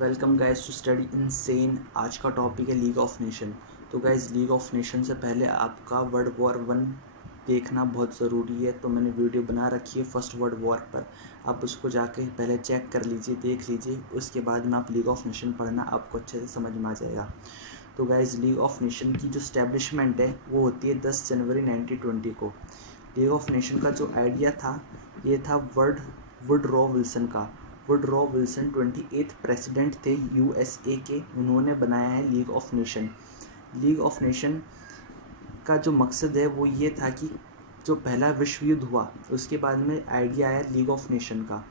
Welcome guys to study insane. आज का topic है लीग ऑफ नेशन। तो गाइस लीग ऑफ नेशन से पहले आपका वर्ल्ड वॉर वन देखना बहुत ज़रूरी है, तो मैंने वीडियो बना रखी है फर्स्ट वर्ल्ड वॉर पर। आप उसको जाके पहले चेक कर लीजिए, देख लीजिए, उसके बाद में आप लीग ऑफ नेशन पढ़ना, आपको अच्छे से समझ में आ जाएगा। तो गाइस लीग ऑफ नेशन की जो स्टैब्लिशमेंट है वो होती है 10 जनवरी 1920 को। लीग ऑफ नेशन का जो आइडिया था ये था वुडरो विल्सन का। वुडरो विल्सन 28th प्रेसिडेंट थे यूएसए के, उन्होंने बनाया है league of nation. League of nation का जो मकसद है वो ये था कि जो पहला विश्व युद्ध हुआ उसके बाद में आइडिया आया लीग ऑफ नेशन का।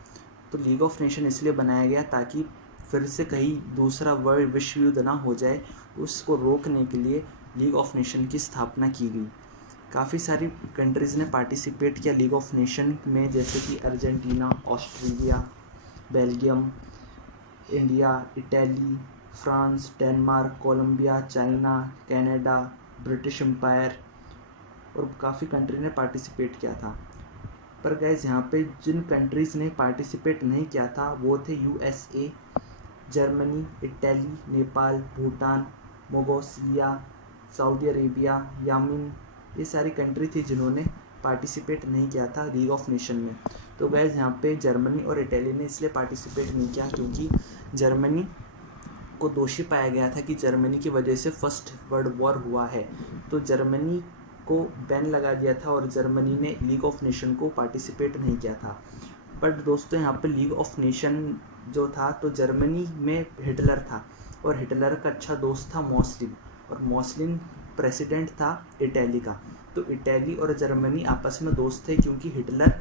तो लीग ऑफ नेशन इसलिए बनाया गया ताकि फिर से कहीं दूसरा वर्ल्ड विश्व युद्ध ना हो जाए, उसको रोकने के लिए लीग ऑफ नेशन की स्थापना की गई। काफ़ी सारी कंट्रीज़ ने पार्टिसिपेट किया लीग ऑफ नेशन में, जैसे कि Argentina, Australia, Belgium, India, Italy, France, Denmark, Colombia, China, Canada, British empire और काफ़ी कंट्री ने पार्टिसिपेट किया था। पर गैस यहाँ पे जिन कंट्रीज़ ने पार्टिसिपेट नहीं किया था वो थे USA, Germany, Italy, Nepal, Bhutan, Mongolia, Saudi Arabia, Yemen, ये सारी कंट्री थी जिन्होंने पार्टिसिपेट नहीं किया था लीग ऑफ नेशन में। तो गैस यहाँ पे जर्मनी और इटली ने इसलिए पार्टिसिपेट नहीं किया क्योंकि जर्मनी को दोषी पाया गया था कि जर्मनी की वजह से फर्स्ट वर्ल्ड वॉर हुआ है। तो जर्मनी को बैन लगा दिया था और जर्मनी ने लीग ऑफ नेशन को पार्टिसिपेट नहीं किया था। बट दोस्तों यहाँ पे लीग ऑफ नेशन जो था, तो जर्मनी में हिटलर था और हिटलर का अच्छा दोस्त था मॉसलिन, और मॉसलिन प्रेसिडेंट था इटली का। तो इटली और जर्मनी आपस में दोस्त थे क्योंकि हिटलर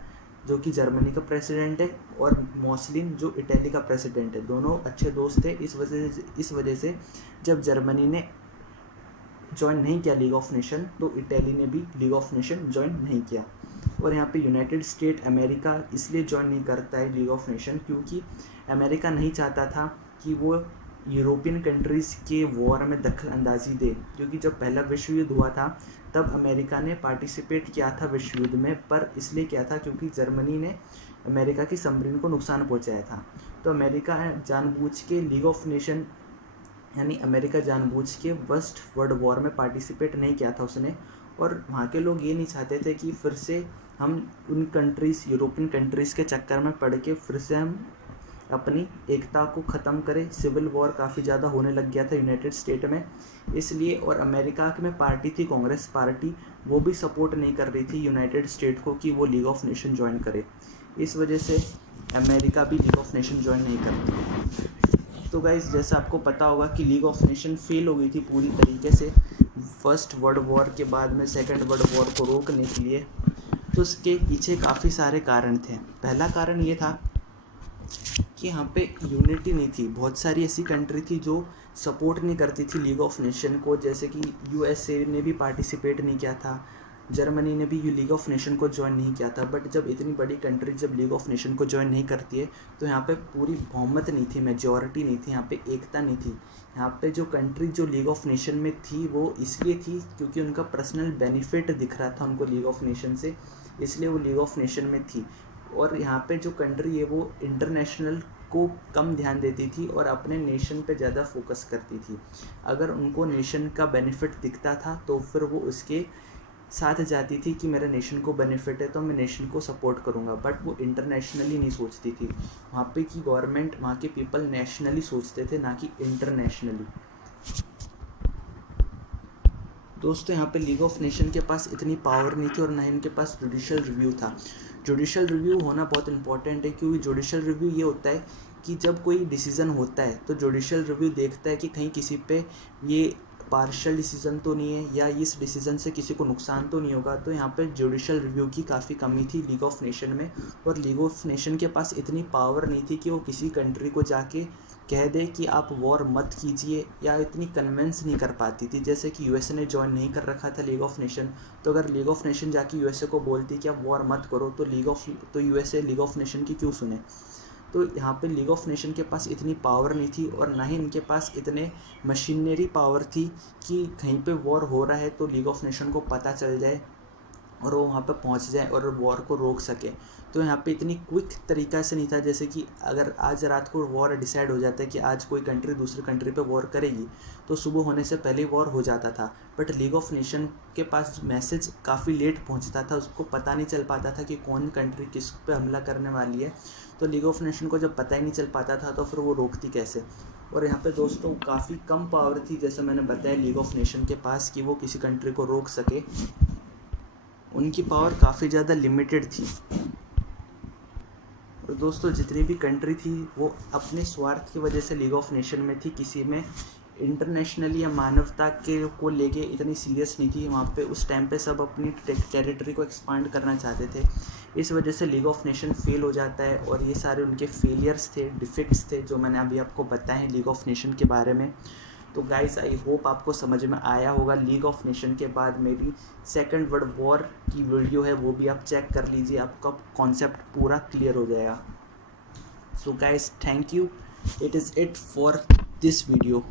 जो कि जर्मनी का प्रेसिडेंट है और मॉसलिन जो इटली का प्रेसिडेंट है, दोनों अच्छे दोस्त थे। इस वजह से जब जर्मनी ने ज्वाइन नहीं किया लीग ऑफ नेशन, तो इटली ने भी लीग ऑफ नेशन ज्वाइन नहीं किया। और यहाँ पे यूनाइटेड स्टेट अमेरिका इसलिए ज्वाइन नहीं करता है लीग ऑफ नेशन क्योंकि अमेरिका नहीं चाहता था कि वो यूरोपियन कंट्रीज़ के वॉर में दखल अंदाजी दे, क्योंकि जब पहला विश्व युद्ध हुआ था तब अमेरिका ने पार्टिसिपेट किया था विश्व युद्ध में, पर इसलिए किया था क्योंकि जर्मनी ने अमेरिका की सबमरीन को नुकसान पहुंचाया था। तो अमेरिका जानबूझ के लीग ऑफ नेशन यानी अमेरिका जानबूझ के फर्स्ट वर्ल्ड वॉर में पार्टिसिपेट नहीं किया था उसने। और वहाँ के लोग ये नहीं चाहते थे कि फिर से हम उन कंट्रीज़ यूरोपियन कंट्रीज़ के चक्कर में पड़ के फिर से हम अपनी एकता को ख़त्म करें। सिविल वॉर काफ़ी ज़्यादा होने लग गया था यूनाइटेड स्टेट में, इसलिए। और अमेरिका में पार्टी थी कांग्रेस पार्टी, वो भी सपोर्ट नहीं कर रही थी यूनाइटेड स्टेट को कि वो लीग ऑफ नेशन ज्वाइन करे। इस वजह से अमेरिका भी लीग ऑफ नेशन ज्वाइन नहीं करती। तो गाइस जैसा आपको पता होगा कि लीग ऑफ नेशन फेल हो गई थी पूरी तरीके से फर्स्ट वर्ल्ड वॉर के बाद में सेकेंड वर्ल्ड वॉर को रोकने के लिए। तो उसके पीछे काफ़ी सारे कारण थे। पहला कारण ये था कि यहाँ पे यूनिटी नहीं थी। बहुत सारी ऐसी कंट्री थी जो सपोर्ट नहीं करती थी लीग ऑफ नेशन को, जैसे कि यूएसए ने भी पार्टिसिपेट नहीं किया था, जर्मनी ने भी लीग ऑफ नेशन को ज्वाइन नहीं किया था। बट जब इतनी बड़ी कंट्री जब लीग ऑफ नेशन को ज्वाइन नहीं करती है तो यहाँ पे पूरी बहुमत नहीं थी, मेजॉरिटी नहीं थी, यहाँ पे एकता नहीं थी। यहाँ पे जो कंट्री जो लीग ऑफ नेशन में थी वो इसलिए थी क्योंकि उनका पर्सनल बेनिफिट दिख रहा था उनको लीग ऑफ नेशन से, इसलिए वो लीग ऑफ नेशन में थी। और यहाँ पे जो कंट्री है वो इंटरनेशनल को कम ध्यान देती थी और अपने नेशन पे ज़्यादा फोकस करती थी। अगर उनको नेशन का बेनिफिट दिखता था तो फिर वो उसके साथ जाती थी कि मेरे नेशन को बेनिफिट है तो मैं नेशन को सपोर्ट करूँगा। बट वो इंटरनेशनली नहीं सोचती थी। वहाँ पे की गवर्नमेंट, वहाँ के पीपल नेशनली सोचते थे, ना कि इंटरनेशनली। दोस्तों यहाँ पे लीग ऑफ नेशन के पास इतनी पावर नहीं थी और ना ही इनके पास जुडिशल रिव्यू था। जुडिशल रिव्यू होना बहुत इंपॉर्टेंट है क्योंकि जुडिशल रिव्यू ये होता है कि जब कोई डिसीज़न होता है तो जुडिशल रिव्यू देखता है कि कहीं किसी पे ये पार्शियल डिसीज़न तो नहीं है या इस डिसीज़न से किसी को नुकसान तो नहीं होगा। तो यहाँ पे जुडिशल रिव्यू की काफ़ी कमी थी लीग ऑफ नेशन में, और लीग ऑफ नेशन के पास इतनी पावर नहीं थी कि वो किसी कंट्री को जाके कह दे कि आप वॉर मत कीजिए, या इतनी कन्विंस नहीं कर पाती थी। जैसे कि यूएसए ने ज्वाइन नहीं कर रखा था लीग ऑफ नेशन, तो अगर लीग ऑफ नेशन जाके यूएसए को बोलती कि आप वॉर मत करो तो यूएसए लीग ऑफ नेशन की क्यों सुने। तो यहाँ पे लीग ऑफ नेशन के पास इतनी पावर नहीं थी और ना ही इनके पास इतने मशीनरी पावर थी कि कहीं पे वॉर हो रहा है तो लीग ऑफ नेशन को पता चल जाए और वो वहाँ पे पहुँच जाए और वॉर को रोक सके। तो यहाँ पे इतनी क्विक तरीका से नहीं था, जैसे कि अगर आज रात को वॉर डिसाइड हो जाता है कि आज कोई कंट्री दूसरी कंट्री पे वॉर करेगी तो सुबह होने से पहले वॉर हो जाता था। बट लीग ऑफ नेशन के पास मैसेज काफ़ी लेट पहुँचता था, उसको पता नहीं चल पाता था कि कौन कंट्री किस पे हमला करने वाली है। तो लीग ऑफ नेशन को जब पता ही नहीं चल पाता था तो फिर वो रोकती कैसे। और यहाँ पे दोस्तों काफ़ी कम पावर थी, जैसे मैंने बताया लीग ऑफ नेशन के पास, कि वो किसी कंट्री को रोक सके। उनकी पावर काफ़ी ज़्यादा लिमिटेड थी। और दोस्तों जितनी भी कंट्री थी वो अपने स्वार्थ की वजह से लीग ऑफ नेशन में थी, किसी में इंटरनेशनली या मानवता के को लेके इतनी सीरियस नहीं थी। वहाँ पे उस टाइम पे सब अपनी टेरिटरी को एक्सपांड करना चाहते थे। इस वजह से लीग ऑफ नेशन फेल हो जाता है, और ये सारे उनके फेलियर्स थे, डिफेक्ट्स थे, जो मैंने अभी आपको बताए हैं लीग ऑफ नेशन के बारे में। तो गाइस आई होप आपको समझ में आया होगा। लीग ऑफ नेशन के बाद मेरी सेकंड वर्ल्ड वॉर की वीडियो है, वो भी आप चेक कर लीजिए, आपका कॉन्सेप्ट पूरा क्लियर हो जाएगा। So guys thank you, it is it for this video.